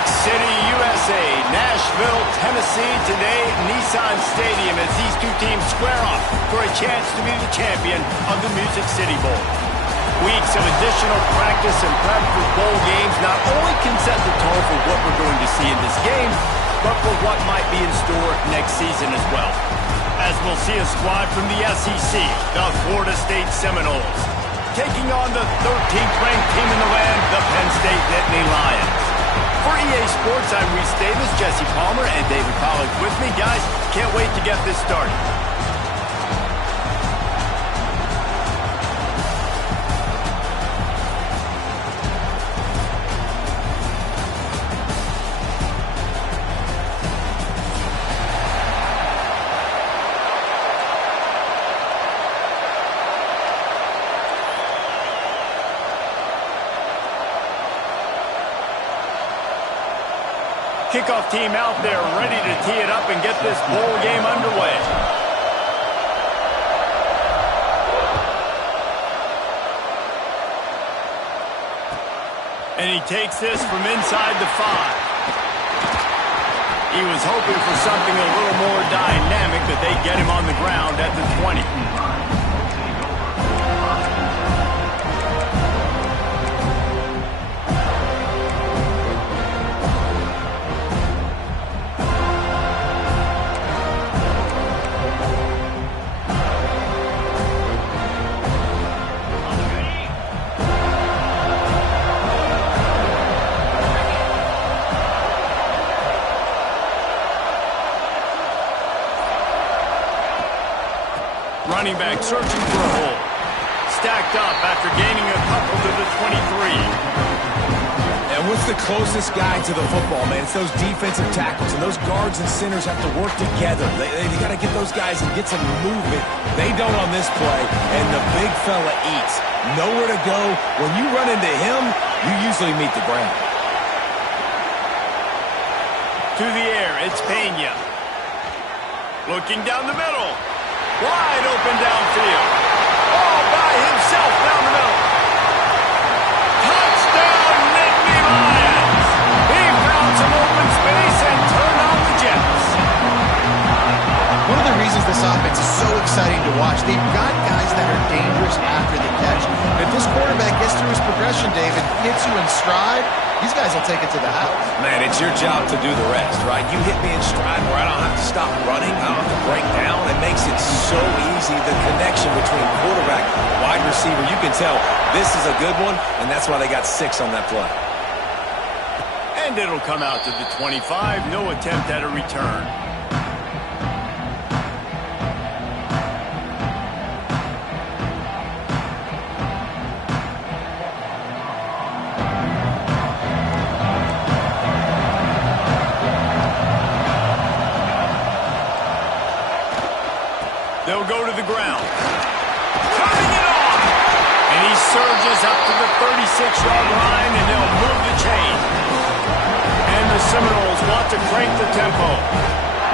Music City, USA, Nashville, Tennessee. Today, Nissan Stadium as these two teams square off for a chance to be the champion of the Music City Bowl. Weeks of additional practice and prep for bowl games not only can set the tone for what we're going to see in this game, but for what might be in store next season as well. As we'll see a squad from the SEC, the Florida State Seminoles, taking on the 13th ranked team in the land, the Penn State Nittany Lions. For EA Sports, I'm Reese Davis, Jesse Palmer, and David Pollack with me. Guys, can't wait to get this started. Kickoff team out there ready to tee it up and get this bowl game underway. And he takes this from inside the 5. He was hoping for something a little more dynamic, but they get him on the ground at the 20. Running back searching for a hole. Stacked up after gaining a couple to the 23. And what's the closest guy to the football, man? It's those defensive tackles, and those guards and centers have to work together. They got to get those guys and get some movement. They don't on this play, and the big fella eats. Nowhere to go. When you run into him, you usually meet the ground. To the air, it's Pena. Looking down the middle. Wide open downfield. All by himself down the middle. Touchdown, Nittany Lions. He found some open space and turned on the Jets. One of the reasons this offense is so exciting to watch, they've got guys that are dangerous after the catch. If this quarterback gets through his progression, David, hits you in stride, these guys will take it to the house. Man, it's your job to do the rest, right? You hit me in stride where I don't have to stop running. I don't have to break down. It makes it so easy. The connection between quarterback and wide receiver, you can tell this is a good one, and that's why they got 6 on that play. And it'll come out to the 25. No attempt at a return. They'll go to the ground. Cutting it off! And he surges up to the 36-yard line, and they'll move the chain. And the Seminoles want to crank the tempo.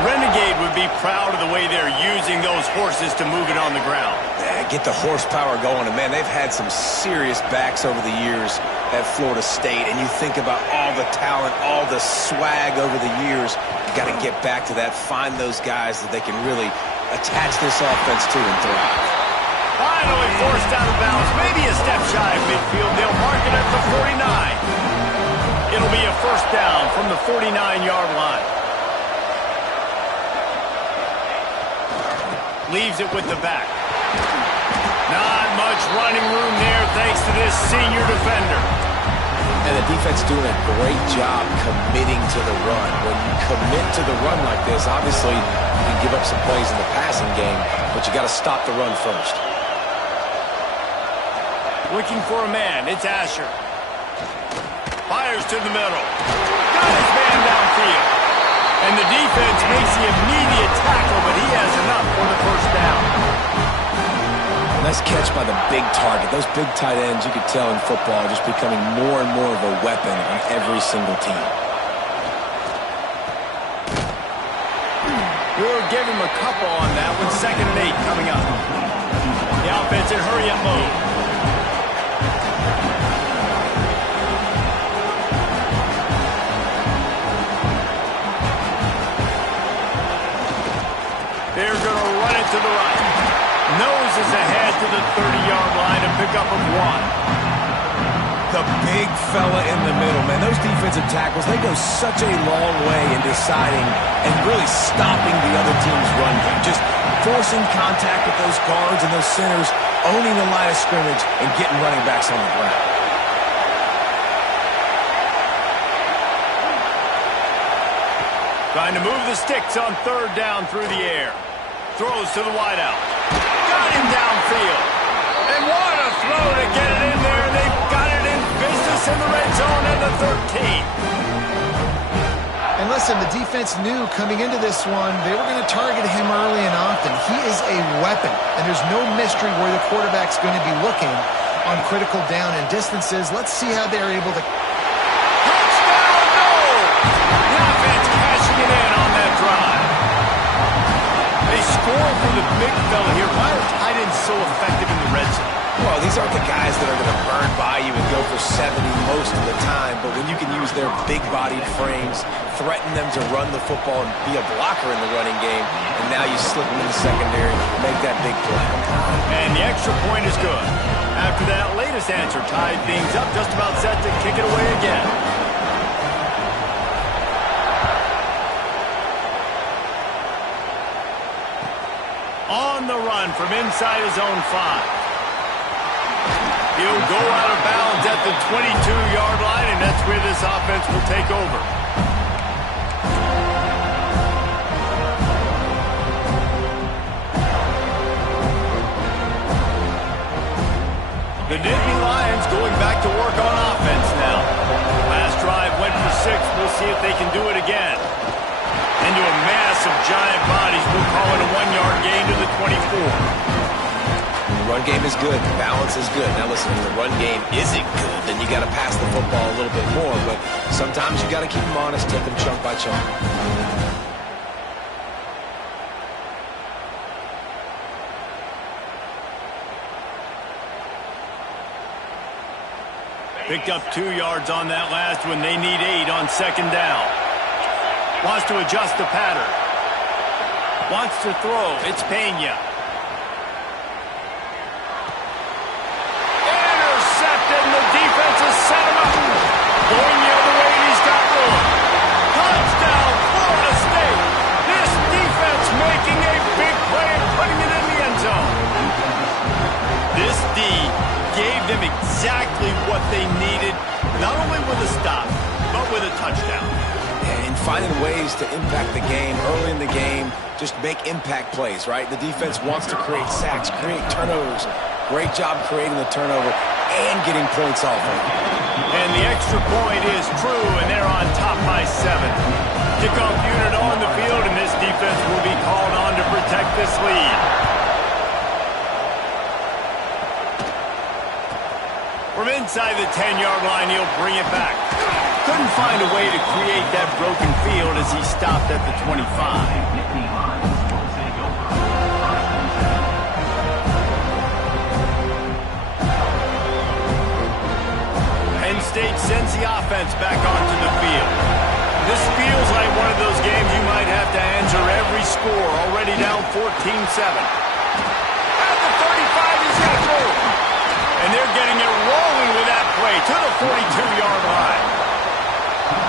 Renegade would be proud of the way they're using those horses to move it on the ground. Yeah, get the horsepower going. And, man, they've had some serious backs over the years at Florida State. And you think about all the talent, all the swag over the years. You got to get back to that, find those guys that they can really attach this offense to and thrive. Finally forced out of bounds, maybe a step shy of midfield. They'll mark it at the 49. It'll be a first down from the 49-yard line. Leaves it with the back. Not much running room there thanks to this senior defender. And the defense doing a great job committing to the run. When you commit to the run like this, obviously you can give up some plays in the passing game, but you got to stop the run first. Looking for a man, it's Asher. Fires to the middle. Got his man downfield. And the defense makes the immediate tackle, but he has enough for the first down. Nice catch by the big target. Those big tight ends, you could tell in football, are just becoming more and more of a weapon on every single team. We'll give him a couple on that with 2nd and 8 coming up. The offense in hurry-up mode. to the right. Noses ahead to the 30-yard line, a pickup of 1. The big fella in the middle, man. Those defensive tackles, they go such a long way in deciding and really stopping the other team's run game. Just forcing contact with those guards and those centers, owning the line of scrimmage, and getting running backs on the ground. Trying to move the sticks on third down through the air. Throws to the wideout. Got him downfield. And what a throw to get it in there. They've got it in business in the red zone at the 13. And listen, the defense knew coming into this one, they were going to target him early and often. He is a weapon, and there's no mystery where the quarterback's going to be looking on critical down and distances. Let's see how they're able to... Touchdown, no! The offense cashing it in on that drive. They score for the big fella here. Why are tight ends so effective in the red zone? Well, these aren't the guys that are going to burn by you and go for 70 most of the time, but when you can use their big-bodied frames, threaten them to run the football and be a blocker in the running game, and now you slip them in the secondary, make that big play. And the extra point is good. After that latest answer tied things up, just about set to kick it away again. On the run from inside his own 5. He'll go out of bounds at the 22-yard line, and that's where this offense will take over. The Nittany Lions going back to work on offense now. Last drive went for 6. We'll see if they can do it again. Into a mass of giant bodies. We'll call it a 1-yard gain to the 24. The run game is good. The balance is good. Now listen, if the run game isn't good, then you got to pass the football a little bit more. But sometimes you got to keep them honest, take them chunk by chunk. Picked up 2 yards on that last one. They need 8 on second down. Wants to adjust the pattern. Wants to throw. It's Pena. Intercepted, and the defense has set him up. Going the other way, and he's got room. Touchdown, Florida State. This defense making a big play and putting it in the end zone. This D gave them exactly what they needed, not only with a stop, but with a touchdown. And finding ways to impact the game early in the game, just make impact plays, right? The defense wants to create sacks, create turnovers. Great job creating the turnover and getting points off of it. And the extra point is true, and they're on top by 7. Kickoff unit on the field, and this defense will be called on to protect this lead. From inside the 10-yard line, he'll bring it back. Couldn't find a way to create that broken field as he stopped at the 25. Penn State sends the offense back onto the field. This feels like one of those games you might have to answer every score, already down 14-7. At the 35, he's got through. And they're getting it rolling with that play to the 42-yard line.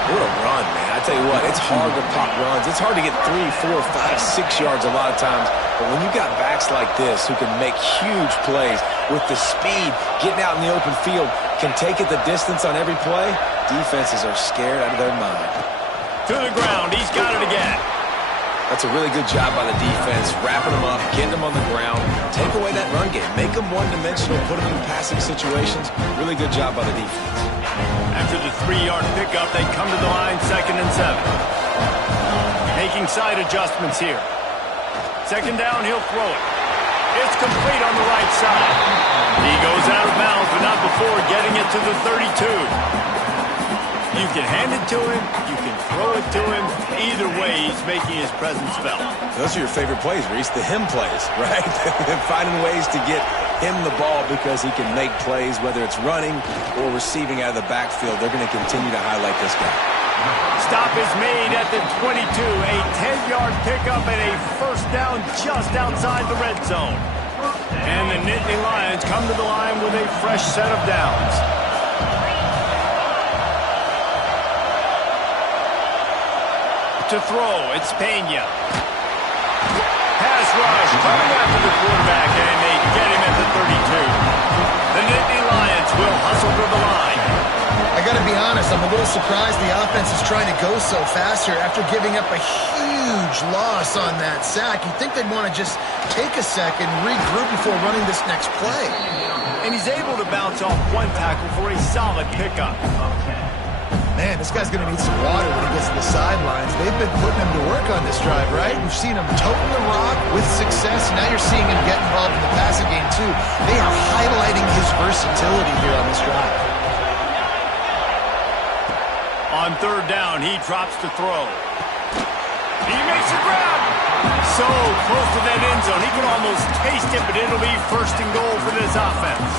What a run, man. I tell you what, it's hard to pop runs. It's hard to get 3, 4, 5, 6 yards a lot of times. But when you got backs like this who can make huge plays with the speed, getting out in the open field, can take it the distance on every play, defenses are scared out of their mind. To the ground. He's got it again. That's a really good job by the defense, wrapping them up, getting them on the ground, take away that run game, make them one-dimensional, put them in passing situations. Really good job by the defense. After the 3-yard pickup, they come to the line, 2nd and 7. Making side adjustments here. 2nd down, he'll throw it. It's complete on the right side. He goes out of bounds, but not before getting it to the 32. You can hand it to him, you can throw it to him. Either way, he's making his presence felt. Those are your favorite plays, Reese, the him plays, right? Finding ways to get him the ball because he can make plays, whether it's running or receiving out of the backfield. They're going to continue to highlight this guy. Stop is made at the 22. A 10-yard pickup and a first down just outside the red zone. And the Nittany Lions come to the line with a fresh set of downs. To throw, it's Pena. Pass rush, coming after the quarterback, and they get him at the 32. The Nittany Lions will hustle to the line. I got to be honest, I'm a little surprised the offense is trying to go so fast here after giving up a huge loss on that sack. You'd think they'd want to just take a second, regroup before running this next play. And he's able to bounce off one tackle for a solid pickup. Man, this guy's going to need some water when he gets to the sidelines. They've been putting him to work on this drive, right? We've seen him toting the rock with success. Now you're seeing him get involved in the passing game, too. They are highlighting his versatility here on this drive. On third down, he drops to throw. He makes a grab. So close to that end zone. He can almost taste it, but it'll be first and goal for this offense.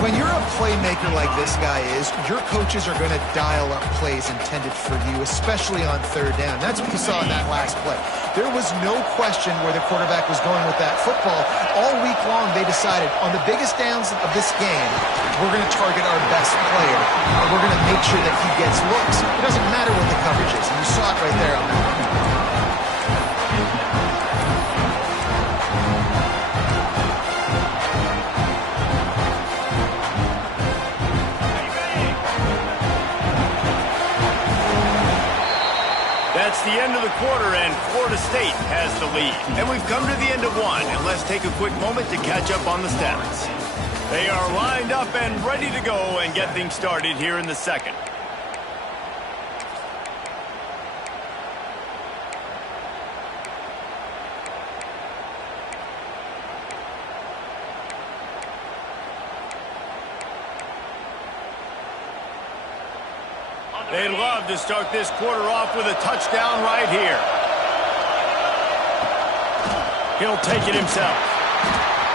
When you're a playmaker like this guy is, your coaches are going to dial up plays intended for you, especially on third down. That's what you saw in that last play. There was no question where the quarterback was going with that football. All week long, they decided on the biggest downs of this game, we're going to target our best player, and we're going to make sure that he gets looks. It doesn't matter what the coverage is, and you saw it right there on that one. That's the end of the quarter, and Florida State has the lead. And we've come to the end of one, and let's take a quick moment to catch up on the stats. They are lined up and ready to go and get things started here in the second. They'd love to start this quarter off with a touchdown right here. He'll take it himself.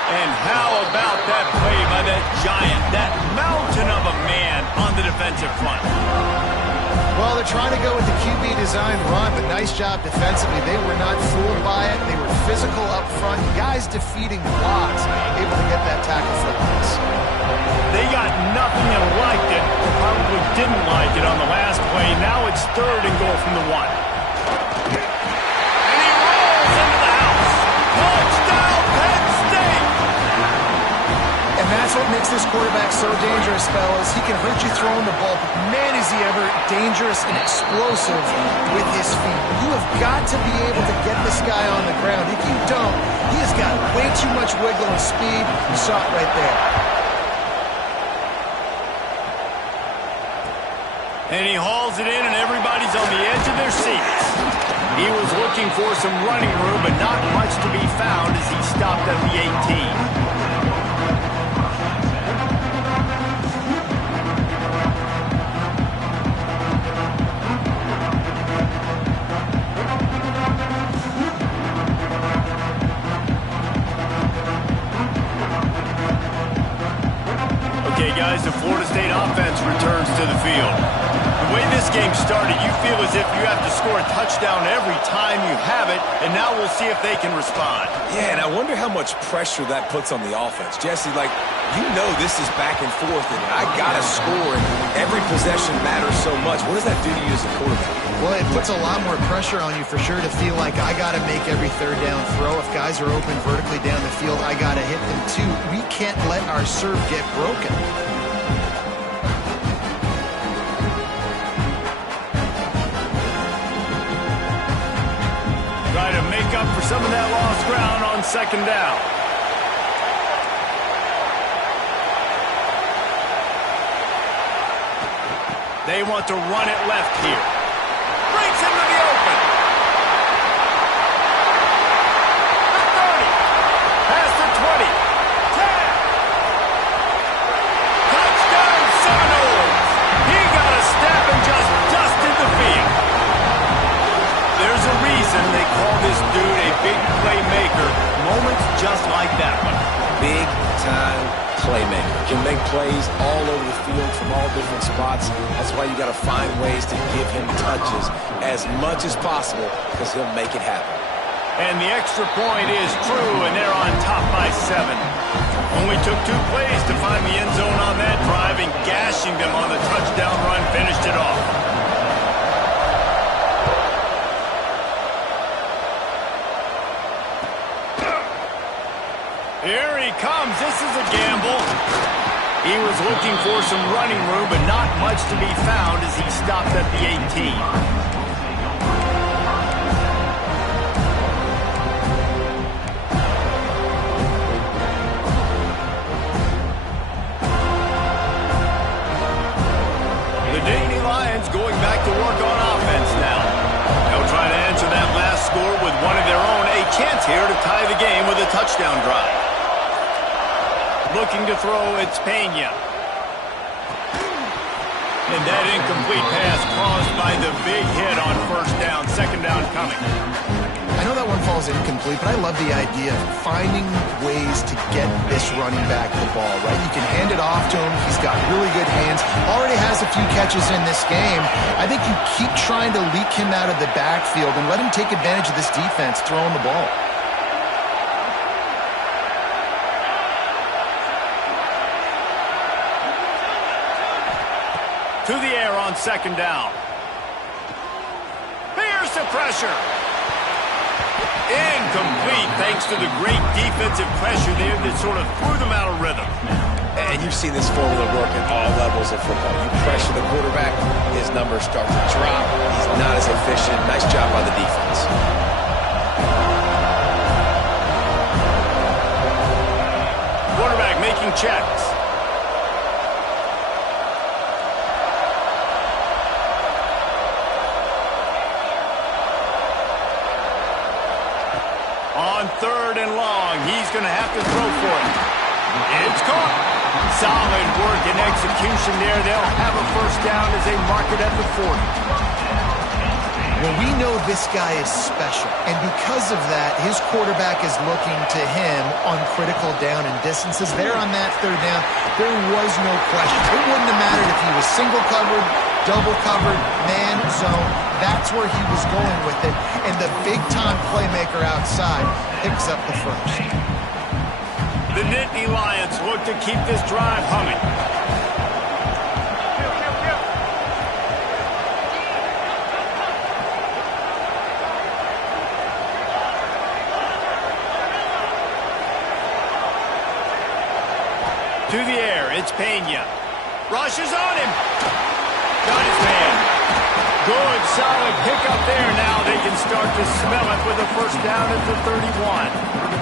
And how about that play by that giant, that mountain of a man on the defensive front? Well, they're trying to go with the QB design run, but nice job defensively. They were not fooled by it. They were physical up front. Guys defeating blocks, able to get that tackle for loss. They got nothing and liked it, or probably didn't like it on the last play. Now it's third and goal from the one. And he rolls into the house. Touchdown, Penn State! And that's what makes this quarterback so dangerous, fellas. He can hurt you throwing the ball, but man, is he ever dangerous and explosive with his feet. You have got to be able to get this guy on the ground. If you don't, he has got way too much wiggle and speed. You saw it right there. And he hauls it in, and everybody's on the edge of their seats. He was looking for some running room, but not much to be found as he stopped at the 18. Okay, guys, the Florida State offense returns to the field. The way this game started, you feel as if you have to score a touchdown every time you have it, and now we'll see if they can respond. Yeah, and I wonder how much pressure that puts on the offense. Jesse, like, you know this is back and forth, and I got to score, and every possession matters so much. What does that do to you as a quarterback? Well, it puts a lot more pressure on you for sure to feel like I got to make every third down throw. If guys are open vertically down the field, I got to hit them too. We can't let our serve get broken. Try to make up for some of that lost ground on second down. They want to run it left here. Breaks into the open. The 30. Past the 20. 10. Touchdown Seminoles. He got a step and just dusted the field. There's a reason they call this dude a big playmaker. Moments just like that one. plays all over the field from all different spots. That's why you got to find ways to give him touches as much as possible because he'll make it happen. And the extra point is true, and they're on top by 7. Only took 2 plays to find the end zone on that drive, and gashing them on the touchdown run finished it off. Here he comes. This is a gamble. He was looking for some running room, but not much to be found as he stopped at the 18. Going back to work on offense now. They'll try to answer that last score with one of their own. A chance here to tie the game with a touchdown drive. Looking to throw, it's Pena. And that incomplete pass caused by the big hit on first down. Second down coming. I know that one falls incomplete, but I love the idea of finding ways to get this running back the ball, right? You can hand it off to him. He's got really good hands. Already has a few catches in this game. I think you keep trying to leak him out of the backfield and let him take advantage of this defense throwing the ball. To the air on second down. Here's the pressure. Incomplete, thanks to the great defensive pressure there that sort of threw them out of rhythm. And you've seen this formula work at all levels of football. You pressure the quarterback, his numbers start to drop. He's not as efficient. Nice job by the defense. Quarterback making checks. On third and long, he's going to have to throw for it. It's caught. Solid work and execution there. They'll have a first down as they mark it at the 40. Well, we know this guy is special, and because of that, his quarterback is looking to him on critical down and distances. There on that third down, there was no question. It wouldn't have mattered if he was single covered, double covered, man zone. That's where he was going with it, and the big-time playmaker outside picks up the first. The Nittany Lions look to keep this drive humming. To the air, it's Pena. Rushes on him. Got his man. Good, solid pickup there. Now they can start to smell it with a first down at the 31.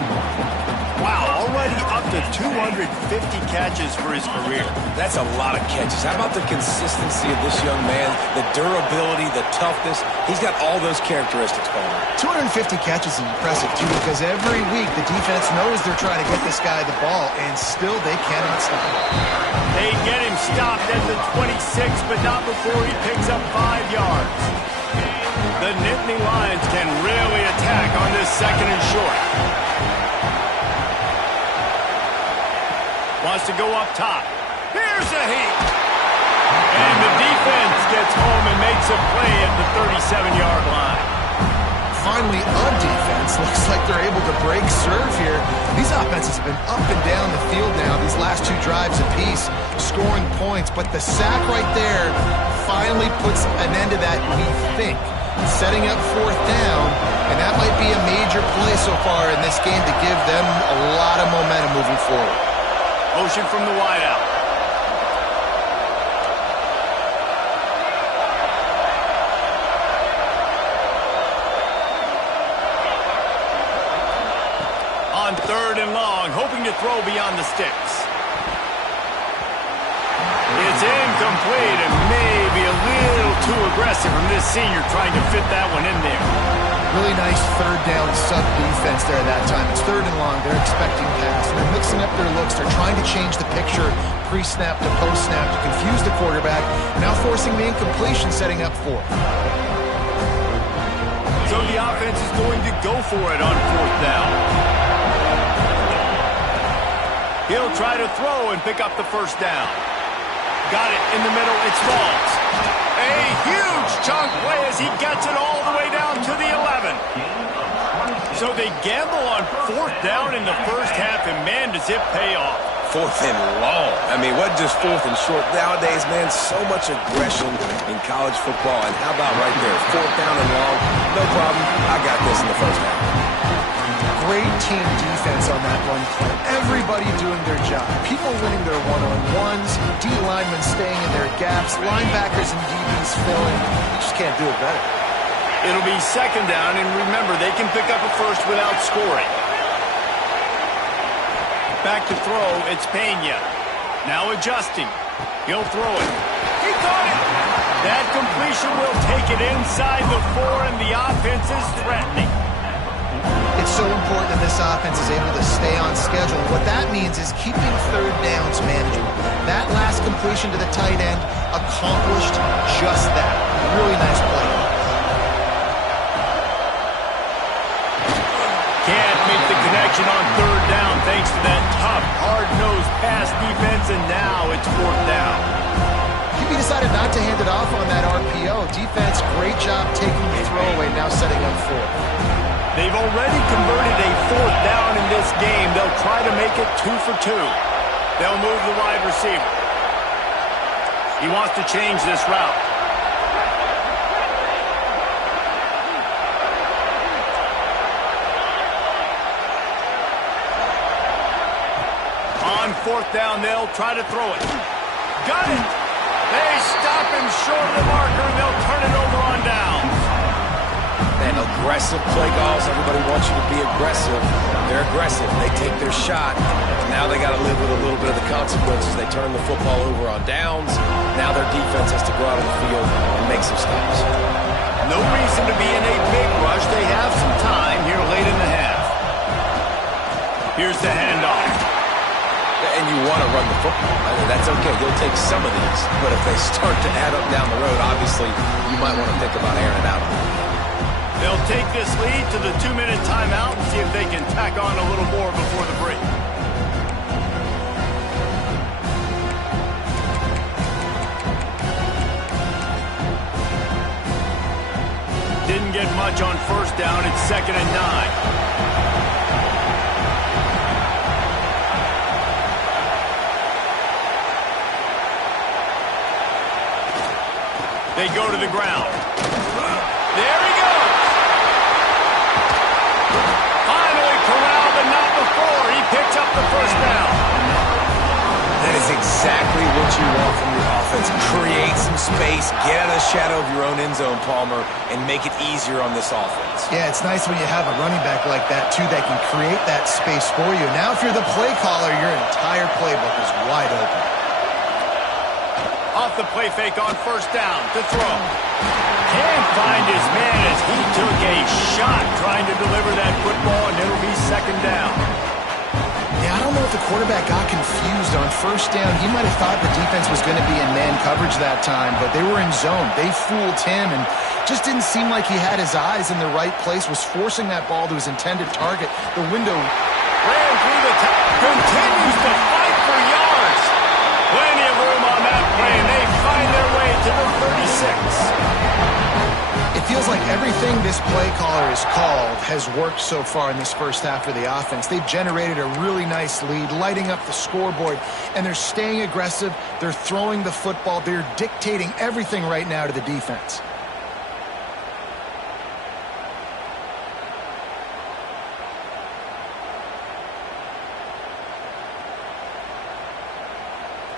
Wow, already up to 250 catches for his career. That's a lot of catches. How about the consistency of this young man, the durability, the toughness? He's got all those characteristics, Palmer. 250 catches is impressive, too, because every week the defense knows they're trying to get this guy the ball, and still they cannot stop him. They get him stopped at the 26, but not before he picks up 5 yards. The Nittany Lions can really attack on this second and short. Wants to go up top. Here's a heat. And the defense gets home and makes a play at the 37-yard line. Finally, a defense. Looks like they're able to break serve here. These offenses have been up and down the field now, these last 2 drives apiece, scoring points. But the sack right there finally puts an end to that, we think. Setting up 4th down, and that might be a major play so far in this game to give them a lot of momentum moving forward. Motion from the wideout. On third and long, hoping to throw beyond the sticks. It's incomplete and maybe a little too aggressive from this senior trying to fit that one in there. Really nice third down sub-defense there that time. It's third and long. They're expecting pass. They're mixing up their looks. They're trying to change the picture pre-snap to post-snap to confuse the quarterback. Now forcing the incompletion, setting up 4th. So the offense is going to go for it on 4th down. He'll try to throw and pick up the first down. Got it in the middle. It's Smalls. A huge chunk play as he gets it all the way down to the 11. So they gamble on 4th down in the first half, and man, does it pay off. 4th and long. I mean, what just 4th and short? Nowadays, man, so much aggression in college football. And how about right there? 4th down and long. No problem. I got this in the first half. Great team defense on that run play. Everybody doing their job. People winning their one-on-ones, D linemen staying in their gaps, linebackers and DBs filling. You just can't do it better. It'll be 2nd down, and remember, they can pick up a first without scoring. Back to throw, it's Pena. Now adjusting. He'll throw it. He got it! That completion will take it inside the 4, and the offense is threatening. It's so important that this offense is able to stay on schedule. What that means is keeping 3rd downs manageable. That last completion to the tight end accomplished just that. Really nice play. Can't make the connection on 3rd down thanks to that tough, hard-nosed pass defense, and now it's 4th down. QB decided not to hand it off on that RPO. Defense, great job taking the throwaway, now setting up 4th. They've already converted a 4th down in this game. They'll try to make it 2 for 2. They'll move the wide receiver. He wants to change this route. On 4th down, they'll try to throw it. Got it! They stop him short of the marker, and they'll turn it over on downs. And aggressive play calls. Everybody wants you to be aggressive. They're aggressive. They take their shot. Now they got to live with a little bit of the consequences. They turn the football over on downs. Now their defense has to go out on the field and make some stops. No reason to be in a big rush. They have some time here late in the half. Here's the handoff. And you want to run the football. I mean, that's okay. You'll take some of these. But if they start to add up down the road, obviously, you might want to think about airing it out a little bit. They'll take this lead to the 2-minute timeout and see if they can tack on a little more before the break. Didn't get much on 1st down. It's 2nd and 9. They go to the ground. There he goes. Finally corralled, but not before. He picks up the first down. That is exactly what you want from your offense. Create some space, get out of the shadow of your own end zone, Palmer, and make it easier on this offense. Yeah, it's nice when you have a running back like that, too, that can create that space for you. Now, if you're the play caller, your entire playbook is wide open. Off the play fake on 1st down to throw. Can't find his man as he took a shot trying to deliver that football, and it'll be 2nd down. Yeah, I don't know if the quarterback got confused on 1st down. He might have thought the defense was going to be in man coverage that time, but they were in zone. They fooled him and just didn't seem like he had his eyes in the right place, was forcing that ball to his intended target. The window ran through the top, continues to fight for yards. Plenty of room on that play, and they find their way to the 36. It feels like everything this play caller has called has worked so far in this first half for the offense. They've generated a really nice lead, lighting up the scoreboard, and they're staying aggressive. They're throwing the football. They're dictating everything right now to the defense.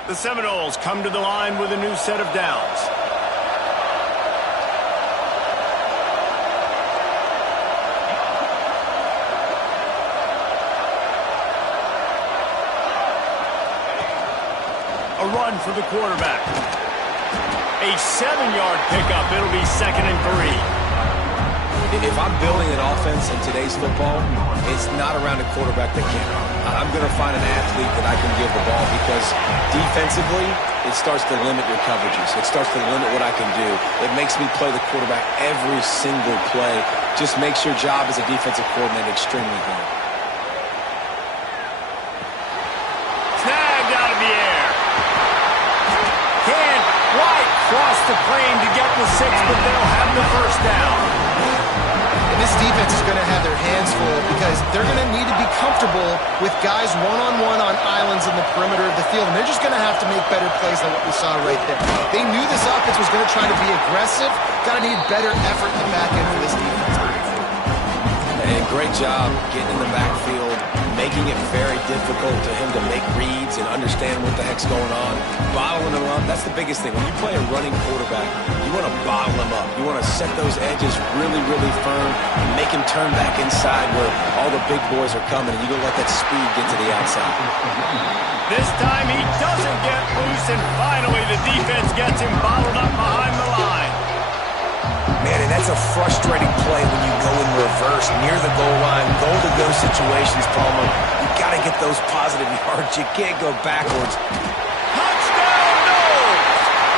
The Seminoles come to the line with a new set of downs. A run for the quarterback. A 7-yard pickup. It'll be 2nd and 3. If I'm building an offense in today's football, it's not around a quarterback that can't run. I'm going to find an athlete that I can give the ball because defensively, it starts to limit your coverages. It starts to limit what I can do. It makes me play the quarterback every single play. Just makes your job as a defensive coordinator extremely hard. the 6, but they'll have the first down. And this defense is going to have their hands full because they're going to need to be comfortable with guys one-on-one on islands in the perimeter of the field, and they're just going to have to make better plays than what we saw right there. They knew this offense was going to try to be aggressive. Got to need better effort in the back end for this defense. And great job getting in the backfield, making it very difficult to him to make reads and understand what the heck's going on. Bottling him up, that's the biggest thing. When you play a running quarterback, you want to bottle him up. You want to set those edges really, really firm and make him turn back inside where all the big boys are coming, and you don't let that speed get to the outside. This time he doesn't get loose, and finally the defense gets him bottled up behind the line. Man, and that's a frustrating play when you go in reverse near the goal line, goal-to-go situations, Palmer. You got to get those positive yards. You can't go backwards. Touchdown, no!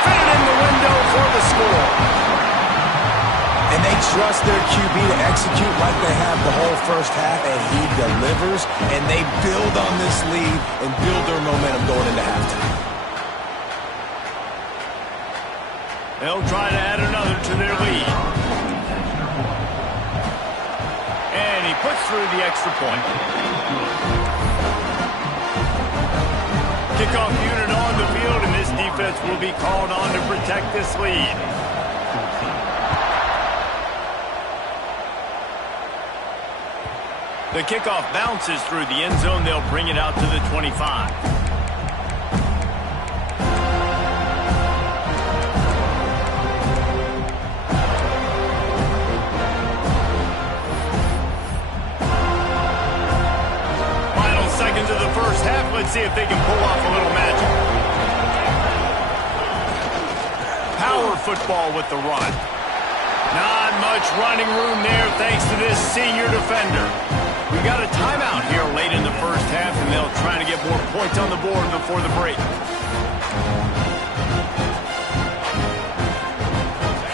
Fitted in the window for the score. And they trust their QB to execute like they have the whole first half, and he delivers, and they build on this lead and build their momentum going into halftime. They'll try to add another to their lead. And he puts through the extra point. Kickoff unit on the field, and this defense will be called on to protect this lead. The kickoff bounces through the end zone. They'll bring it out to the 25. Seconds of the first half. Let's see if they can pull off a little magic. Power football with the run. Not much running room there thanks to this senior defender. We got a timeout here late in the first half, and they'll try to get more points on the board before the break.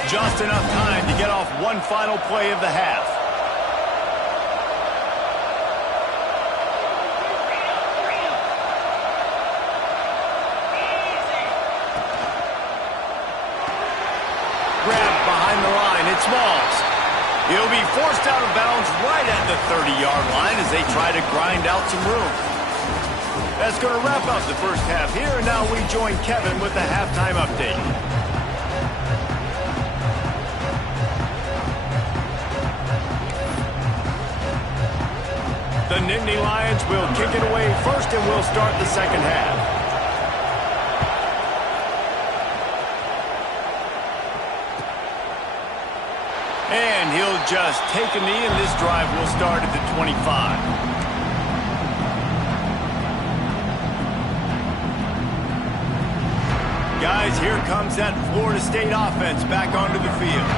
Just enough time to get off one final play of the half. Grabbed behind the line, it's Smalls. He'll be forced out of bounds right at the 30-yard line as they try to grind out some room. That's going to wrap up the first half here, and now we join Kevin with the halftime update. The Nittany Lions will kick it away first, and we'll start the second half. And he'll just take a knee, and this drive will start at the 25. Guys, here comes that Florida State offense back onto the field.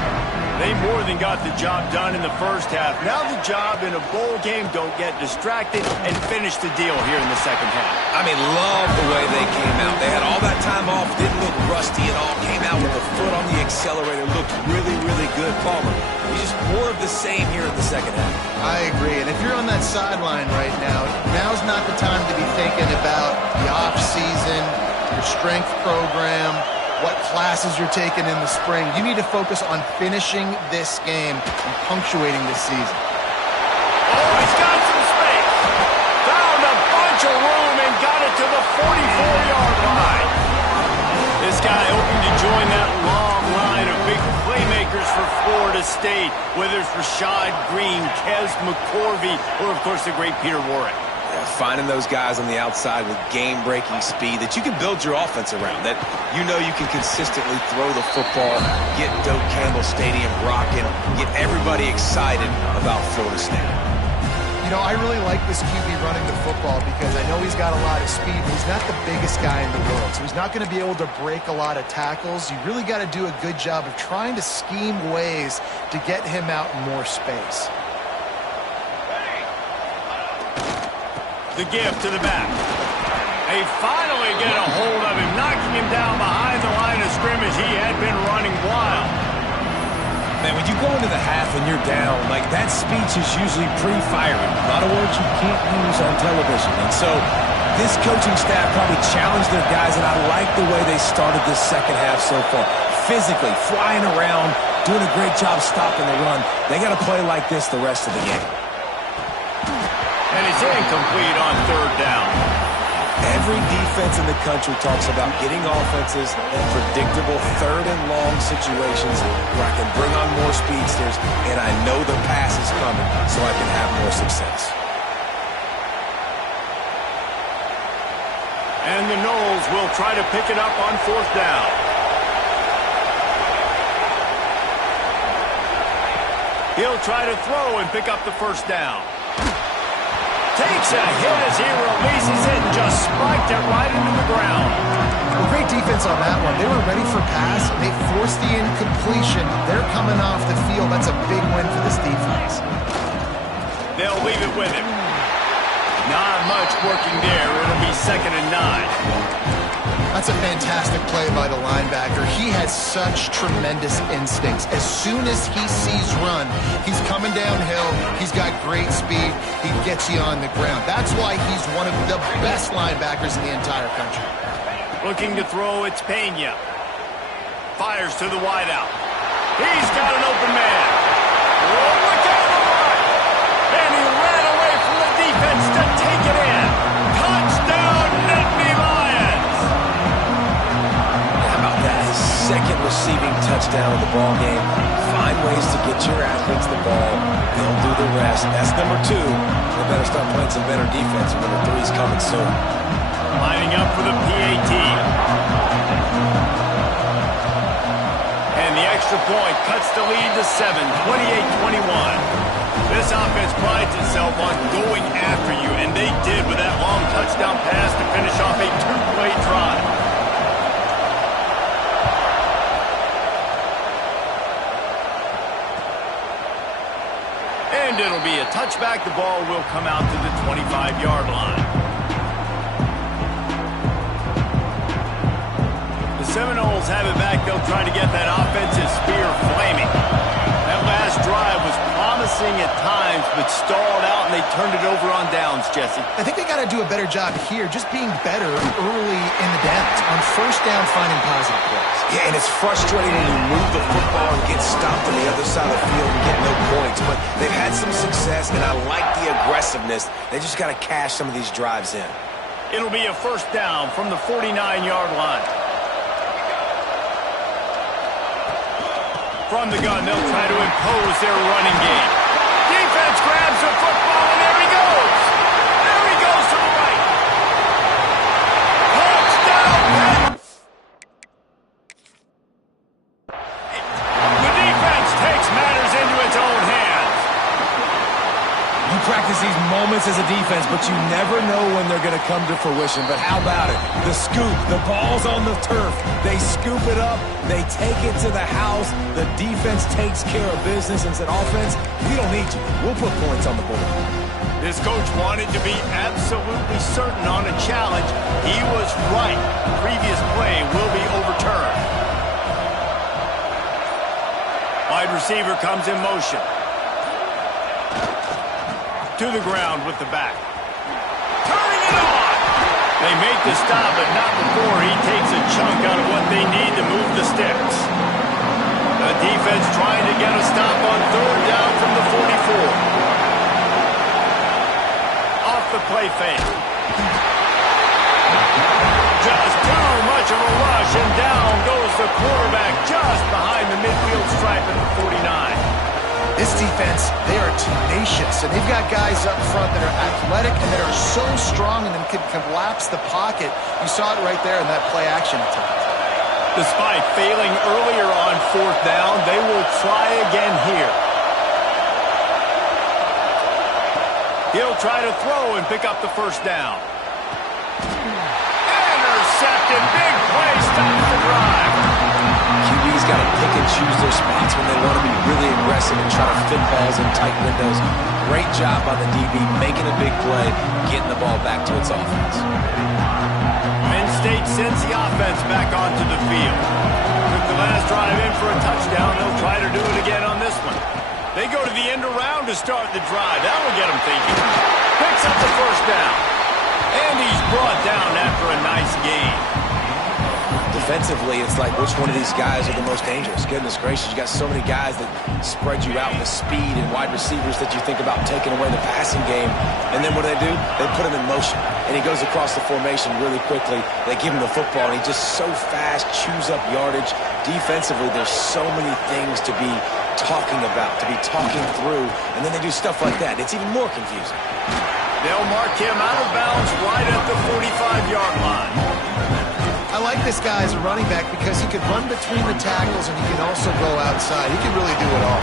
They more than got the job done in the first half. Now the job in a bowl game, don't get distracted, and finish the deal here in the second half. I mean, love the way they came out. They had all that time off, didn't look rusty at all, came out with a foot on the accelerator, looked really, really good. Palmer, he's just more of the same here in the second half. I agree, and if you're on that sideline right now, now's not the time to be thinking about the off-season, your strength program, what classes you're taking in the spring. You need to focus on finishing this game and punctuating this season. Oh, he's got some space. Found a bunch of room and got it to the 44-yard line. This guy hoping to join that long line of big playmakers for Florida State, whether it's Rashad Green, Kez McCorvey, or, of course, the great Peter Warrick. Finding those guys on the outside with game-breaking speed that you can build your offense around, that you know you can consistently throw the football, get Doak Campbell Stadium rocking, get everybody excited about Florida State. You know, I really like this QB running the football because I know he's got a lot of speed, but he's not the biggest guy in the world, so he's not going to be able to break a lot of tackles. You really got to do a good job of trying to scheme ways to get him out in more space. The give to the back. They finally get a hold of him, knocking him down behind the line of scrimmage. He had been running wild. Man, when you go into the half and you're down, like that speech is usually pre-firing. A lot of words you can't use on television. And so this coaching staff probably challenged their guys, and I like the way they started this second half so far. physically, flying around, doing a great job stopping the run. They got to play like this the rest of the game. And it's incomplete on third down. Every defense in the country talks about getting offenses in predictable third and long situations where I can bring on more speedsters and I know the pass is coming so I can have more success. And the Noles will try to pick it up on fourth down. He'll try to throw and pick up the first down. Takes a hit as he releases it and just spiked it right into the ground. Well, great defense on that one. They were ready for pass. They forced the incompletion. They're coming off the field. That's a big win for this defense. They'll leave it with him. Not much working there. It'll be 2nd and 9. That's a fantastic play by the linebacker. He has such tremendous instincts. As soon as he sees run, he's coming downhill. He's got great speed. He gets you on the ground. That's why he's one of the best linebackers in the entire country. Looking to throw, it's Pena. Fires to the wideout. He's got an open man. Oh, look out! And he ran away from the defense to take it in. Touchdown, Nittany Lions! How about that? His second receiving touchdown of the ball game. Find ways to get your athletes the ball. They'll do the rest. That's number 2. They better start playing some better defense. Number 3 is coming soon. Lining up for the PAT. And the extra point cuts the lead to 7, 28-21. This offense prides itself on going after you, and they did with that long touchdown pass to finish off a 2-play drive. And it'll be a touchback. The ball will come out to the 25-yard line. The Seminoles have it back. They'll try to get that offensive spear flaming. That last drive was promising at times, but stalled out, and they turned it over on downs, Jesse. I think they got to do a better job here, just being better early in the downs. On first down, finding positive plays. Yeah, and it's frustrating when you move the football and get stopped on the other side of the field and get no points. But they've had some success, and I like the aggressiveness. They just got to cash some of these drives in. It'll be a first down from the 49-yard line. From the gun, they'll try to impose their running game. Defense grabs the football, and there he goes. There he goes to the right. Touchdown! The defense takes matters into its own hands. You practice these moments as a defense, but you never know when they're going to come to fruition. But how about it? The scoop, the ball's on the turf. They scoop it up. They take it to the house. The defense takes care of business and said, offense, we don't need you. We'll put points on the board. This coach wanted to be absolutely certain on a challenge. He was right. The previous play will be overturned. Wide receiver comes in motion. To the ground with the back. Turning it on! They make the stop, but not before he takes a chunk out of what they need to move the sticks. The defense trying to get a stop on third down from the 44. Off the play fake. Just too much of a rush, and down goes the quarterback just behind the midfield stripe at the 49. This defense, they are tenacious, and they've got guys up front that are athletic and that are so strong and then can collapse the pocket. You saw it right there in that play action attempt. Despite failing earlier on fourth down, they will try again here. He'll try to throw and pick up the first down. Intercepted. Big play stops the drive. QB's got to pick and choose their spots when they want to be really aggressive and try to fit balls in tight windows. Great job by the DB making a big play, getting the ball back to its offense. Penn State sends the offense back onto the field. Took the last drive in for a touchdown. They'll try to do it again on this one. They go to the end around to start the drive. That will get them thinking. Picks up the first down. And he's brought down after a nice gain. defensively, it's like which one of these guys are the most dangerous? Goodness gracious, you got so many guys that spread you out with speed and wide receivers that you think about taking away the passing game. And then what do? They put him in motion. And he goes across the formation really quickly. They give him the football, and he just so fast, chews up yardage. Defensively, there's so many things to be talking about, to be talking through, and then they do stuff like that. It's even more confusing. They'll mark him out of bounds right at the 45-yard line. I like this guy as a running back because he can run between the tackles and he can also go outside. He can really do it all.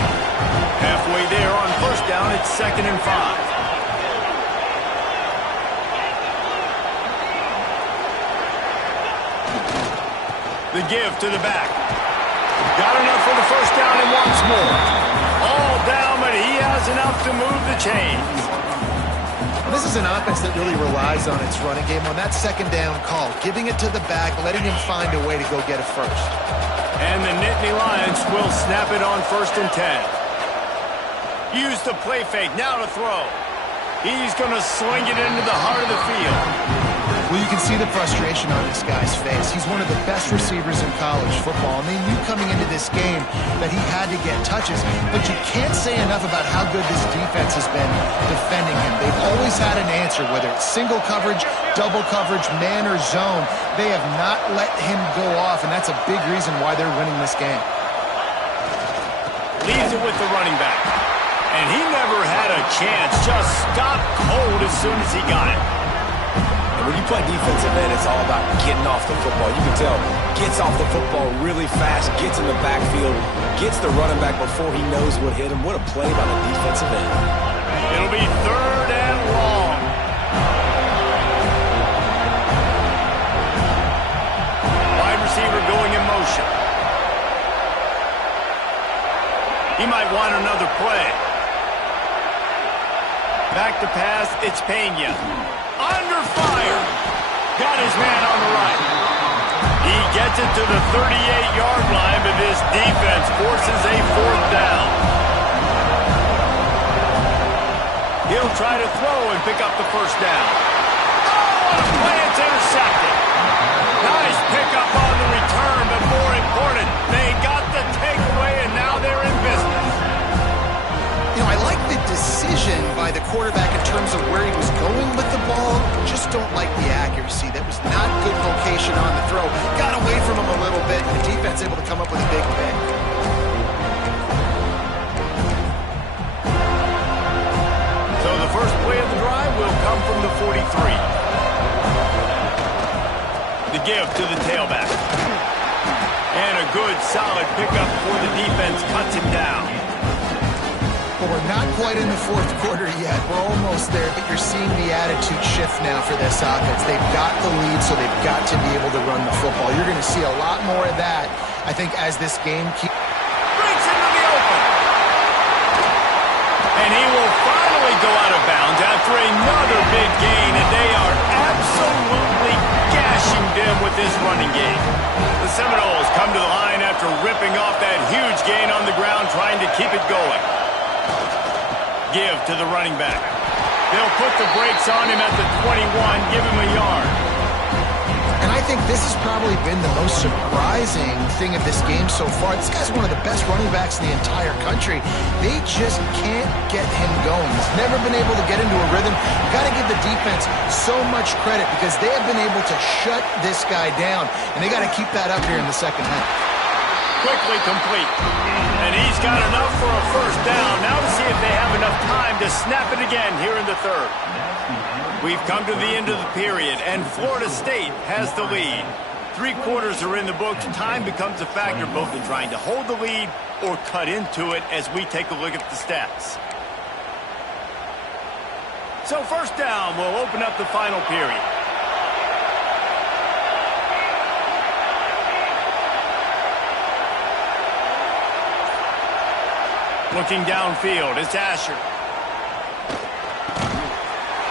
Halfway there on first down, it's 2nd and 5. The give to the back. Got enough for the first down and once more. All down, but he has enough to move the chains. This is an offense that really relies on its running game on that 2nd down call, giving it to the back, letting him find a way to go get a first. And the Nittany Lions will snap it on 1st and 10. Use the play fake, now to throw. He's going to swing it into the heart of the field. Well, you can see the frustration on this guy's face. He's one of the best receivers in college football, and they knew coming into this game that he had to get touches, but you can't say enough about how good this defense has been defending him. They've always had an answer, whether it's single coverage, double coverage, man or zone. They have not let him go off, and that's a big reason why they're winning this game. Leaves it with the running back, and he never had a chance. Just stopped cold as soon as he got it. When you play defensive end, it's all about getting off the football. You can tell, gets off the football really fast, gets in the backfield, gets the running back before he knows what hit him. What a play by the defensive end. It'll be 3rd and long. Wide receiver going in motion. He might want another play. Back to pass, it's Pena. Under fire. Got his man on the right. He gets it to the 38-yard line, but this defense forces a 4th down. He'll try to throw and pick up the first down. Oh, the play, it's intercepted. Nice pickup on the return, but more important, they got the takeaway, and now they're in business. You know, I like the decision by the quarterback in terms of where he was going with the ball. Just don't like the accuracy. That was not good location on the throw. Got away from him a little bit, and the defense able to come up with a big pick. So the first play of the drive will come from the 43. The give to the tailback. And a good, solid pickup before the defense cuts him down. But we're not quite in the 4th quarter yet. We're almost there, but you're seeing the attitude shift now for this offense. They've got the lead, so they've got to be able to run the football. You're going to see a lot more of that, I think, as this game keeps... Breaks into the open. And he will finally go out of bounds after another big gain, and they are absolutely gashing them with this running game. The Seminoles come to the line after ripping off that huge gain on the ground, trying to keep it going. Give to the running back. They'll put the brakes on him at the 21, give him a yard. And I think this has probably been the most surprising thing of this game so far. This guy's one of the best running backs in the entire country. They just can't get him going. He's never been able to get into a rhythm. You've got to give the defense so much credit because they have been able to shut this guy down, and they got to keep that up here in the 2nd half. Quickly complete. And he's got enough for a first down. Now to see if they have enough time to snap it again here in the 3rd. We've come to the end of the period, and Florida State has the lead. 3 quarters are in the books. Time becomes a factor both in trying to hold the lead or cut into it as we take a look at the stats. So first down will open up the final period. Looking downfield, it's Asher.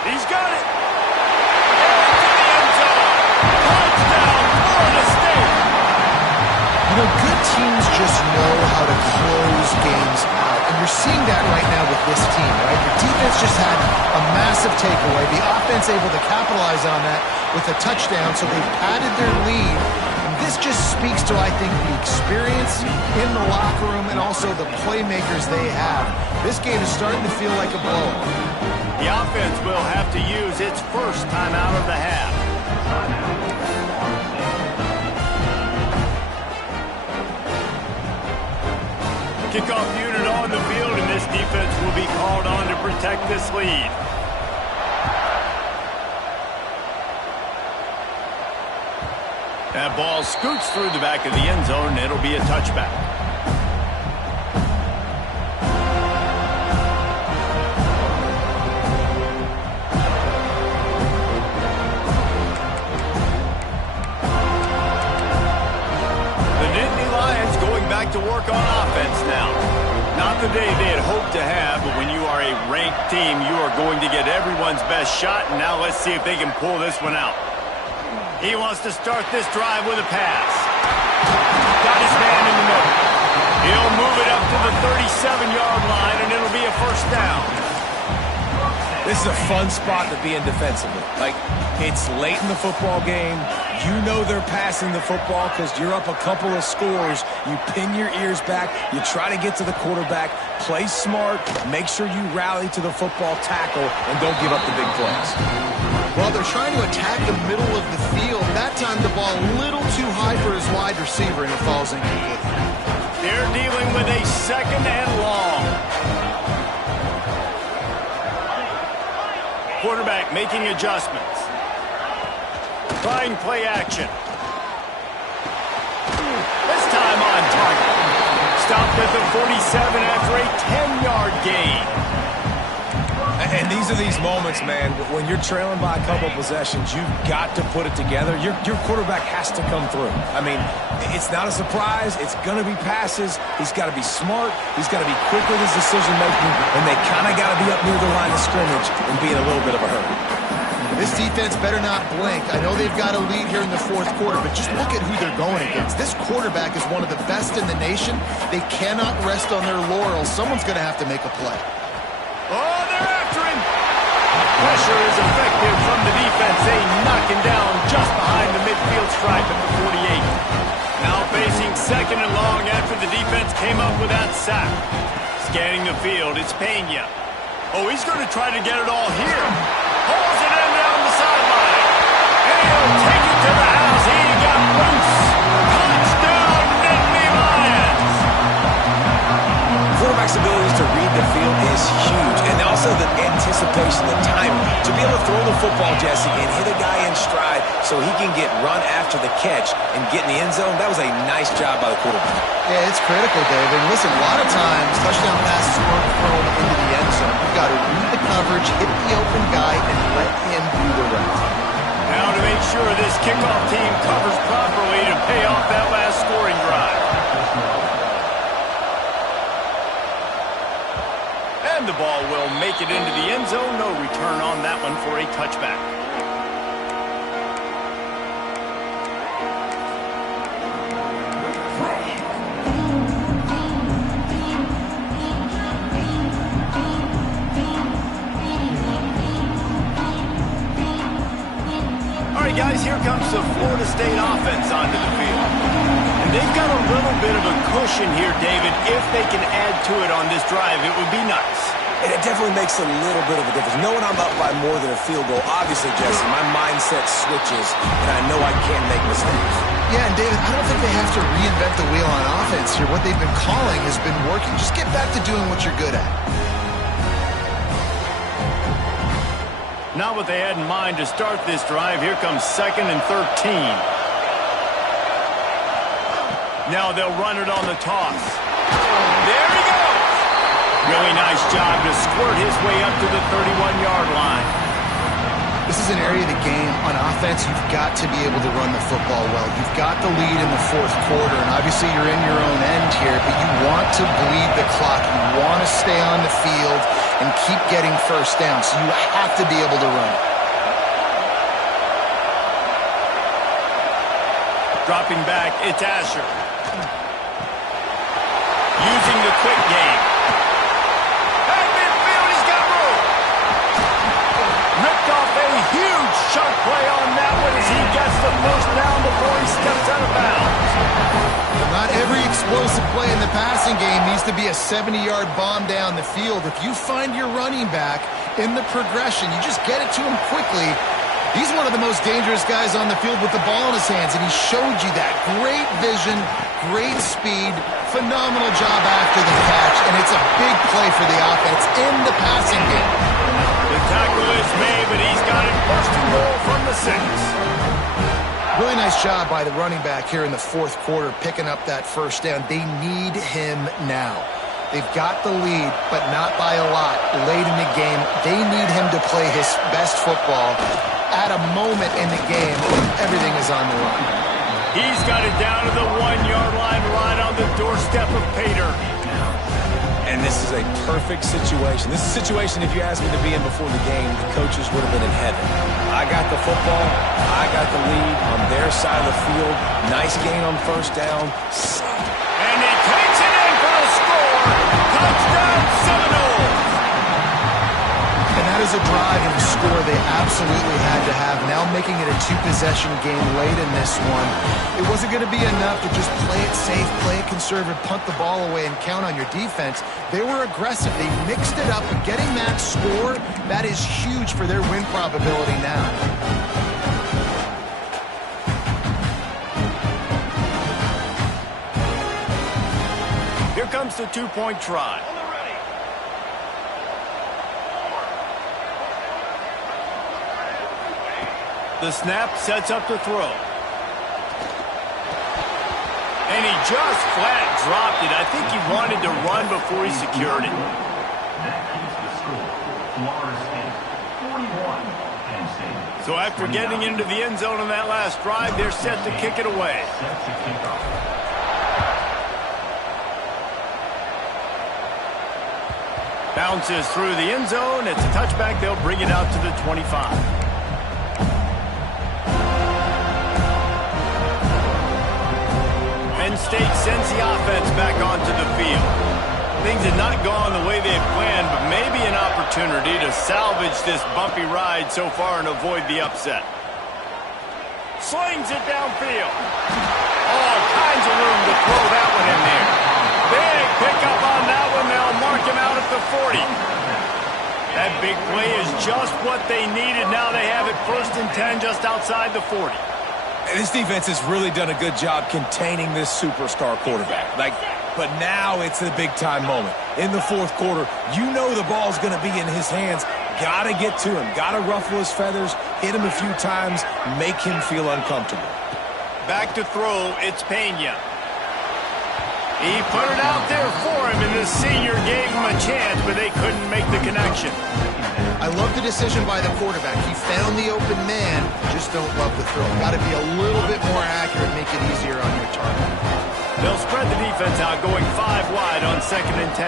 He's got it. Into the end zone. Touchdown, Florida State. You know, good teams just know how to close games out. And you're seeing that right now with this team, right? The defense just had a massive takeaway. The offense able to capitalize on that with a touchdown, so they've padded their lead and This just speaks to, I think, the experience in the locker room and also the playmakers they have. This game is starting to feel like a blowout. The offense will have to use its first timeout of the half. Kickoff unit on the field, and this defense will be called on to protect this lead. That ball scoots through the back of the end zone, and it'll be a touchback. The Nittany Lions going back to work on offense now. Not the day they had hoped to have, but when you are a ranked team, you are going to get everyone's best shot, and now let's see if they can pull this one out. He wants to start this drive with a pass. Got his man in the middle. He'll move it up to the 37-yard line, and it'll be a first down. This is a fun spot to be in defensively. Like, it's late in the football game. You know they're passing the football because you're up a couple of scores. You pin your ears back. You try to get to the quarterback. Play smart. Make sure you rally to the football tackle and don't give up the big plays. Well, they're trying to attack the middle of the field. That time the ball a little too high for his wide receiver, and it falls incomplete. They're dealing with a second and long. Quarterback making adjustments. Trying play action. This time on target. Stopped at the 47 after a 10-yard gain. And these are these moments, man, when you're trailing by a couple possessions, you've got to put it together. Your quarterback has to come through. I mean, it's not a surprise. It's going to be passes. He's got to be smart. He's got to be quick with his decision-making, and they kind of got to be up near the line of scrimmage and be in a little bit of a hurry. This defense better not blink. I know they've got a lead here in the fourth quarter, but just look at who they're going against. This quarterback is one of the best in the nation. They cannot rest on their laurels. Someone's going to have to make a play. Oh, they're after him. Pressure is effective from the defense. They knock him down just behind the midfield stripe at the 48. Now facing second and long after the defense came up with that sack. Scanning the field, it's Pena. Oh, he's going to try to get it all here. Pulls it in down the sideline. And he'll take it to the house. He got loose. Touchdown, Nittany Lions. Quarterback's abilities to read the field is huge, and also the anticipation, the timing. To be able to throw the football, Jesse, and hit a guy in stride so he can get run after the catch and get in the end zone, that was a nice job by the quarterback. Yeah, it's critical, David. Listen, a lot of times, touchdown passes weren't thrown into the end zone. You've got to read the coverage, hit the open guy, and let him do the rest. Now to make sure this kickoff team covers properly to pay off that last scoring drive. And the ball will make it into the end zone. No return on that one for a touchback. All right, guys, here comes the Florida State offense onto the field. And they've got a little bit of a cushion here, David. If they can add to it on this drive, it would be nice. And it definitely makes a little bit of a difference. Knowing I'm up by more than a field goal, obviously, Jesse, my mindset switches, and I know I can't make mistakes. Yeah, and David, I don't think they have to reinvent the wheel on offense here. What they've been calling has been working. Just get back to doing what you're good at. Not what they had in mind to start this drive. Here comes 2nd and 13. Now they'll run it on the toss. There he goes. Really nice job to squirt his way up to the 31-yard line. This is an area of the game on offense you've got to be able to run the football well. You've got the lead in the fourth quarter, and obviously you're in your own end here, but you want to bleed the clock. You want to stay on the field and keep getting first down, so you have to be able to run. Dropping back, it's Asher. Using the quick game. At midfield, he's got room. Ripped off a huge chunk play on that one as he gets the first down before he steps out of bounds. explosive play in the passing game needs to be a 70-yard bomb down the field. If you find your running back in the progression, you just get it to him quickly. He's one of the most dangerous guys on the field with the ball in his hands, and he showed you that. Great vision, great speed, phenomenal job after the catch, and it's a big play for the offense in the passing game. The tackle is made, but he's got it first and goal from the 6. Really nice job by the running back here in the fourth quarter, picking up that first down. They need him now. They've got the lead, but not by a lot late in the game. They need him to play his best football at a moment in the game when everything is on the line. He's got it down to the 1-yard line, right on the doorstep of Pater. And this is a perfect situation. This is a situation, if you asked me to be in before the game, the coaches would have been in heaven. I got the football. I got the lead on their side of the field. Nice gain on first down. And he takes it in for the score. Touchdown Seminoles. And that is a drive and a score they absolutely had to have. Now making it a 2-possession game late in this one. It wasn't going to be enough to just play it safe, play it conservative, punt the ball away, and count on your defense. They were aggressive. They mixed it up, and getting that score, that is huge for their win probability now. Here comes the 2-point try. The snap sets up the throw. And he just flat dropped it. I think he wanted to run before he secured it. So after getting into the end zone on that last drive, they're set to kick it away. Bounces through the end zone. It's a touchback. They'll bring it out to the 25. Penn State sends the offense back onto the field. Things had not gone the way they had planned, but maybe an opportunity to salvage this bumpy ride so far and avoid the upset. Slings it downfield. All kinds of room to throw that one in there. Big pickup on that one. They'll mark him out at the 40. That big play is just what they needed. Now they have it 1st and 10 just outside the 40. And this defense has really done a good job containing this superstar quarterback. But now it's the big-time moment. In the fourth quarter, you know the ball's going to be in his hands. Got to get to him. Got to ruffle his feathers, hit him a few times, make him feel uncomfortable. Back to throw, it's Pena. He put it out there for him, and the senior gave him a chance, but they couldn't make the connection. I love the decision by the quarterback. He found the open man, just don't love the throw. Got to be a little bit more accurate, make it easier on your target. They'll spread the defense out, going 5 wide on 2nd and 10.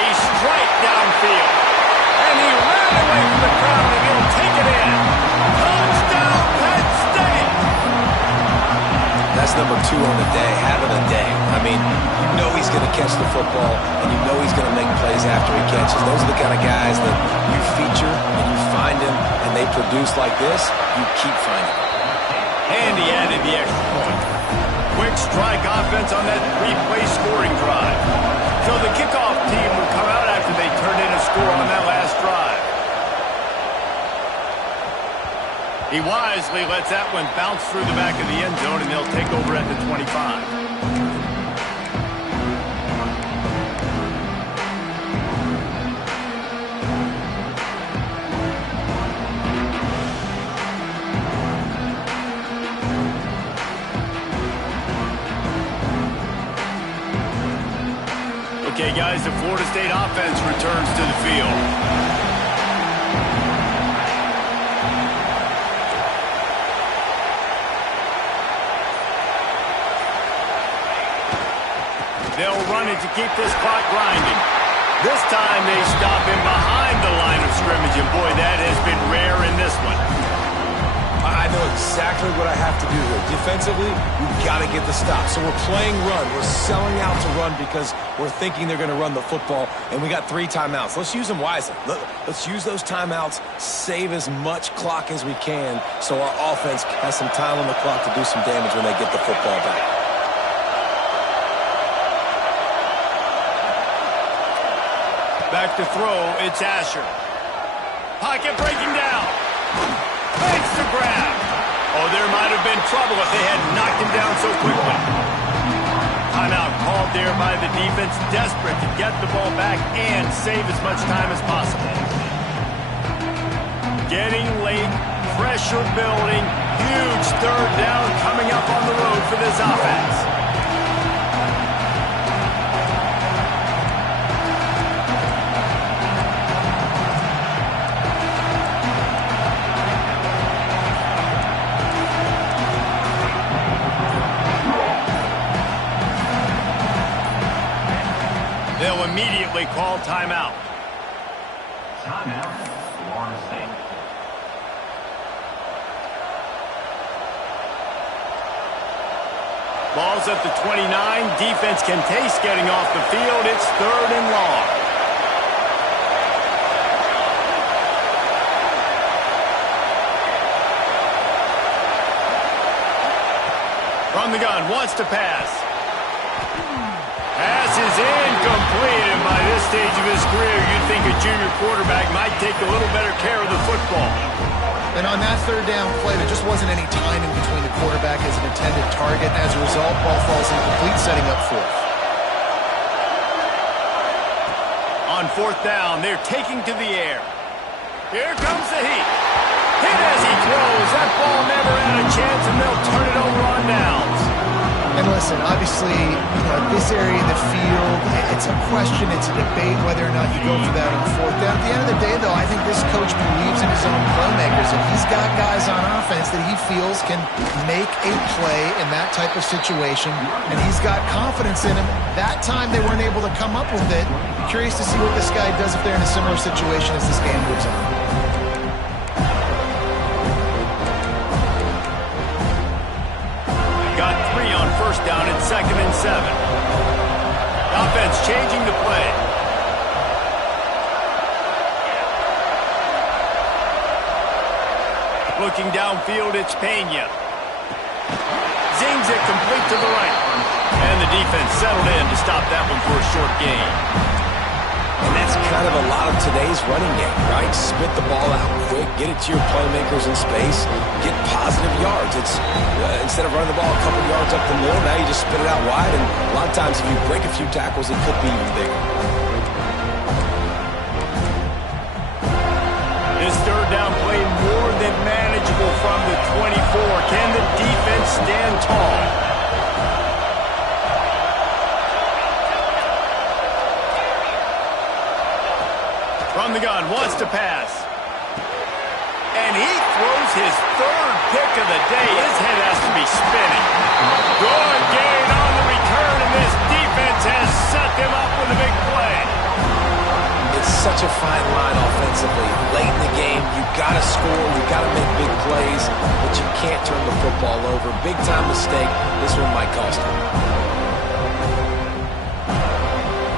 A strike downfield. And he ran away from the crowd, and he'll take it in. Touchdown, Penn State! That's number 2 on the day, having a day. I mean, you know he's going to catch the football, and you know he's going to make plays after he catches. Those are the kind of guys that you feature, and you find him, and they produce like this, you keep finding them. And he added the extra point. Quick strike offense on that 3-play scoring drive. So the kickoff team will come out after they turn in a score on that last drive. He wisely lets that one bounce through the back of the end zone, and they'll take over at the 25. Okay, guys, the Florida State offense returns to the field. They'll run it to keep this clock grinding. This time they stop him behind the line of scrimmage, and boy, that has been rare in this one. I know exactly what I have to do here. Defensively, we've got to get the stop. So we're playing run. We're selling out to run because we're thinking they're going to run the football, and we got 3 timeouts. Let's use them wisely. Let's use those timeouts, save as much clock as we can so our offense has some time on the clock to do some damage when they get the football back. Back to throw, it's Asher. Pocket breaking down. Makes the grab. Oh, there might have been trouble if they had knocked him down so quickly. Timeout called there by the defense, desperate to get the ball back and save as much time as possible. Getting late, pressure building, huge third down coming up on the road for this offense. They'll immediately call timeout. Timeout, Florida State. Ball's at the 29. Defense can taste getting off the field. It's 3rd and long. From the gun, wants to pass. Pass is incomplete, and by this stage of his career, you'd think a junior quarterback might take a little better care of the football. And on that third down play, there just wasn't any timing between the quarterback as an intended target. As a result, ball falls incomplete, setting up 4th. On 4th down, they're taking to the air. Here comes the heat. Hit as he throws. That ball never had a chance, and they'll turn it over on downs. And listen, obviously, this area of the field, it's a question, it's a debate whether or not you go for that on 4th down. At the end of the day, though, I think this coach believes in his own playmakers. If he's got guys on offense that he feels can make a play in that type of situation, and he's got confidence in him, that time they weren't able to come up with it. Curious to see what this guy does if they're in a similar situation as this game moves on. Got 3 on 1st down and 2nd and 7. Offense changing the play. Looking downfield, it's Pena. Zings it complete to the right. And the defense settled in to stop that one for a short gain. And that's kind of a lot of today's running game, right? Spit the ball out quick, get it to your playmakers in space, get positive yards. It's instead of running the ball a couple yards up the middle, now you just spit it out wide, and a lot of times if you break a few tackles, it could be even bigger. This third down play more than manageable from the 24. Can the defense stand tall? From the gun, wants to pass. And he throws his 3rd pick of the day. His head has to be spinning. Good gain on the return, and this defense has set them up with a big play. It's such a fine line offensively. Late in the game, you got to score, you got to make big plays, but you can't turn the football over. Big time mistake. This one might cost them.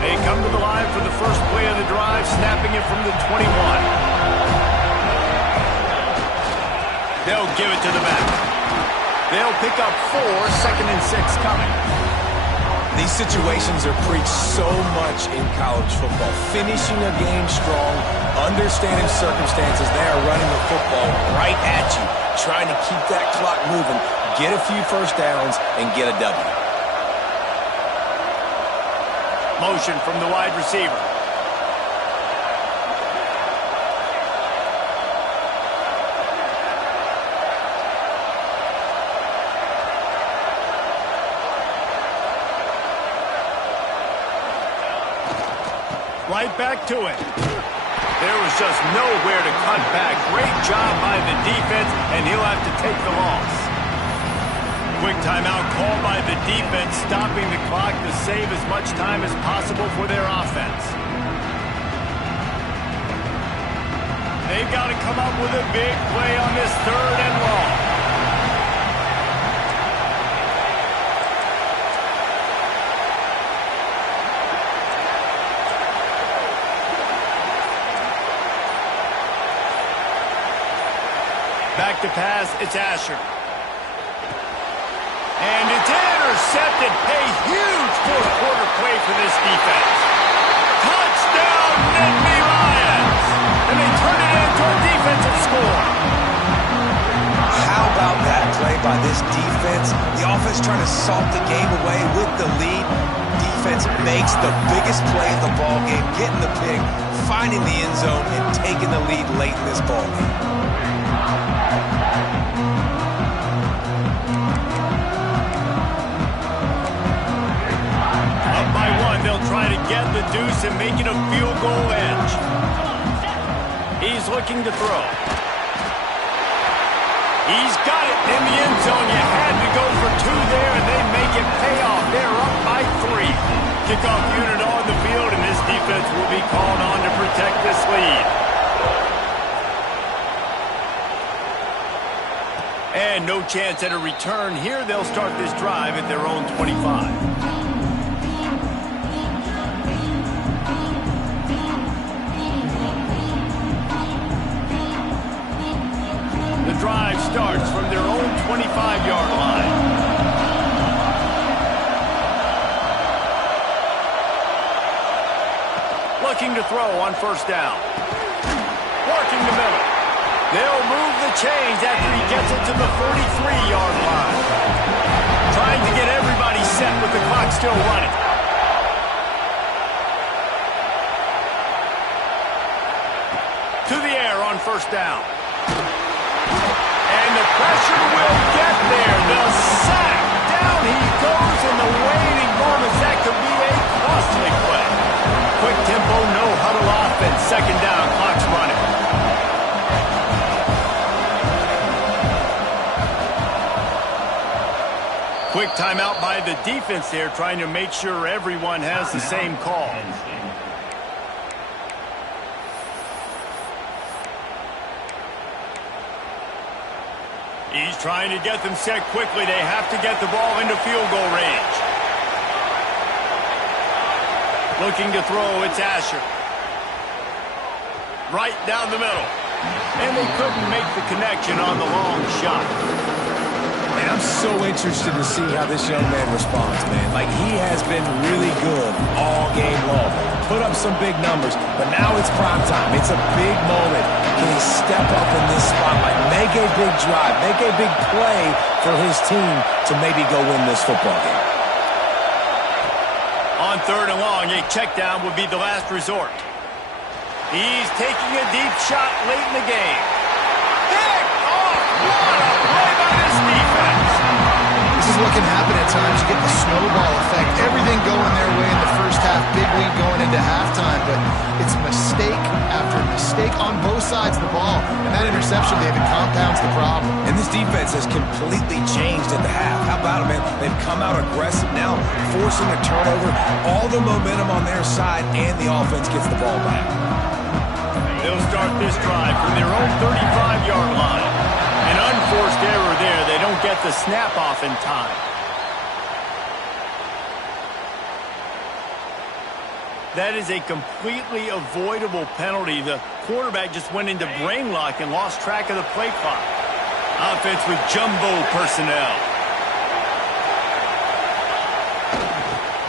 They come to the line for the first play of the drive, snapping it from the 21. They'll give it to the back. They'll pick up 4, 2nd and 6 coming. These situations are preached so much in college football. Finishing a game strong, understanding circumstances. They are running the football right at you, trying to keep that clock moving, get a few first downs, and get a W. Motion from the wide receiver. Right back to it. There was just nowhere to cut back. Great job by the defense, and he'll have to take the loss. Quick timeout called by the defense, stopping the clock to save as much time as possible for their offense. They've got to come up with a big play on this 3rd and long. Back to pass, it's Asher. And it's intercepted. A huge fourth quarter play for this defense. Touchdown, Nittany Lions! And they turn it into a defensive score. How about that play by this defense? The offense trying to salt the game away with the lead. Defense makes the biggest play of the ball game, getting the pick, finding the end zone, and taking the lead late in this ball game. Up by one, they'll try to get the deuce and make it a field goal edge. He's looking to throw. He's got it in the end zone. You had to go for two there, and they make it pay off. They're up by 3. Kickoff unit on the field, and this defense will be called on to protect this lead. And no chance at a return here. They'll start this drive at their own 25. Drive starts from their own 25-yard line. Looking to throw on first down. Working the middle. They'll move the chains after he gets it to the 43-yard line. Trying to get everybody set with the clock still running. To the air on first down. And the pressure will get there. The sack. Down he goes in the waiting moments. That could be a costly play. Quick tempo, no huddle offense. Second down, clock's running. Quick timeout by the defense there, trying to make sure everyone has the same call. He's trying to get them set quickly. They have to get the ball into field goal range. Looking to throw, it's Asher. Right down the middle. And they couldn't make the connection on the long shot. And I'm so interested to see how this young man responds, man. Like, he has been really good all game long. Put up some big numbers, but now it's prime time. It's a big moment. Can he step up in this spotlight, make a big drive, make a big play for his team to maybe go win this football game? On third and long, a check down would be the last resort. He's taking a deep shot late in the game. Pick off! What a play by this defense! This is what can happen at times. You get the snowball effect. Everything going their way in the first half. Big lead going into halftime. But it's mistake after mistake on both sides of the ball. And that interception, David, compounds the problem. And this defense has completely changed at the half. How about it, man? They've come out aggressive now, forcing a turnover. All the momentum on their side, and the offense gets the ball back. They'll start this drive from their own 35-yard line. An unforced error there. They don't get the snap off in time. That is a completely avoidable penalty. The quarterback just went into brain lock and lost track of the play clock. Offense with jumbo personnel.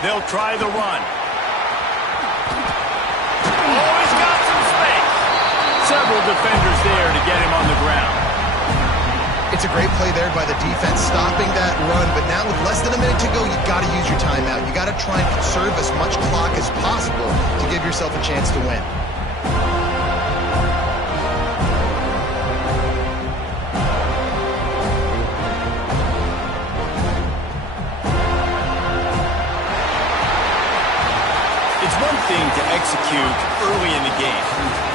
They'll try the run. Oh, he's got some space. Several defenders there to get him on the ground. It's a great play there by the defense, stopping that run. But now with less than a minute to go, you got to use your timeout. You got to try and conserve as much clock as possible to give yourself a chance to win. It's one thing to execute early in the game.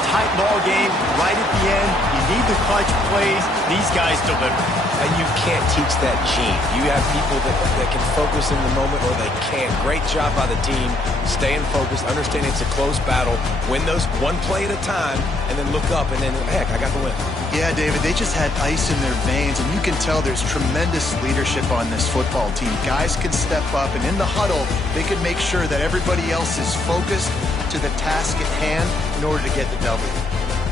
Tight ball game, right at the end. You need the clutch plays. These guys deliver. And you can't teach that gene. You have people that can focus in the moment, or they can't. Great job by the team, staying focused, understanding it's a close battle, win those one play at a time, and then look up, and then, heck, I got the win. Yeah, David, they just had ice in their veins, and you can tell there's tremendous leadership on this football team. Guys can step up, and in the huddle, they can make sure that everybody else is focused to the task at hand in order to get the W.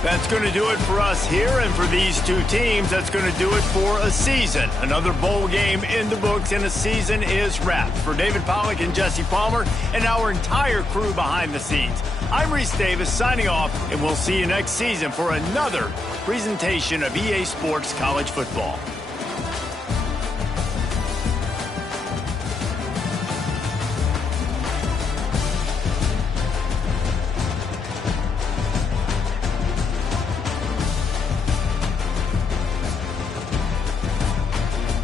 That's going to do it for us here, and for these two teams, that's going to do it for a season. Another bowl game in the books, and a season is wrapped. For David Pollack and Jesse Palmer and our entire crew behind the scenes, I'm Reese Davis signing off, and we'll see you next season for another presentation of EA Sports College Football.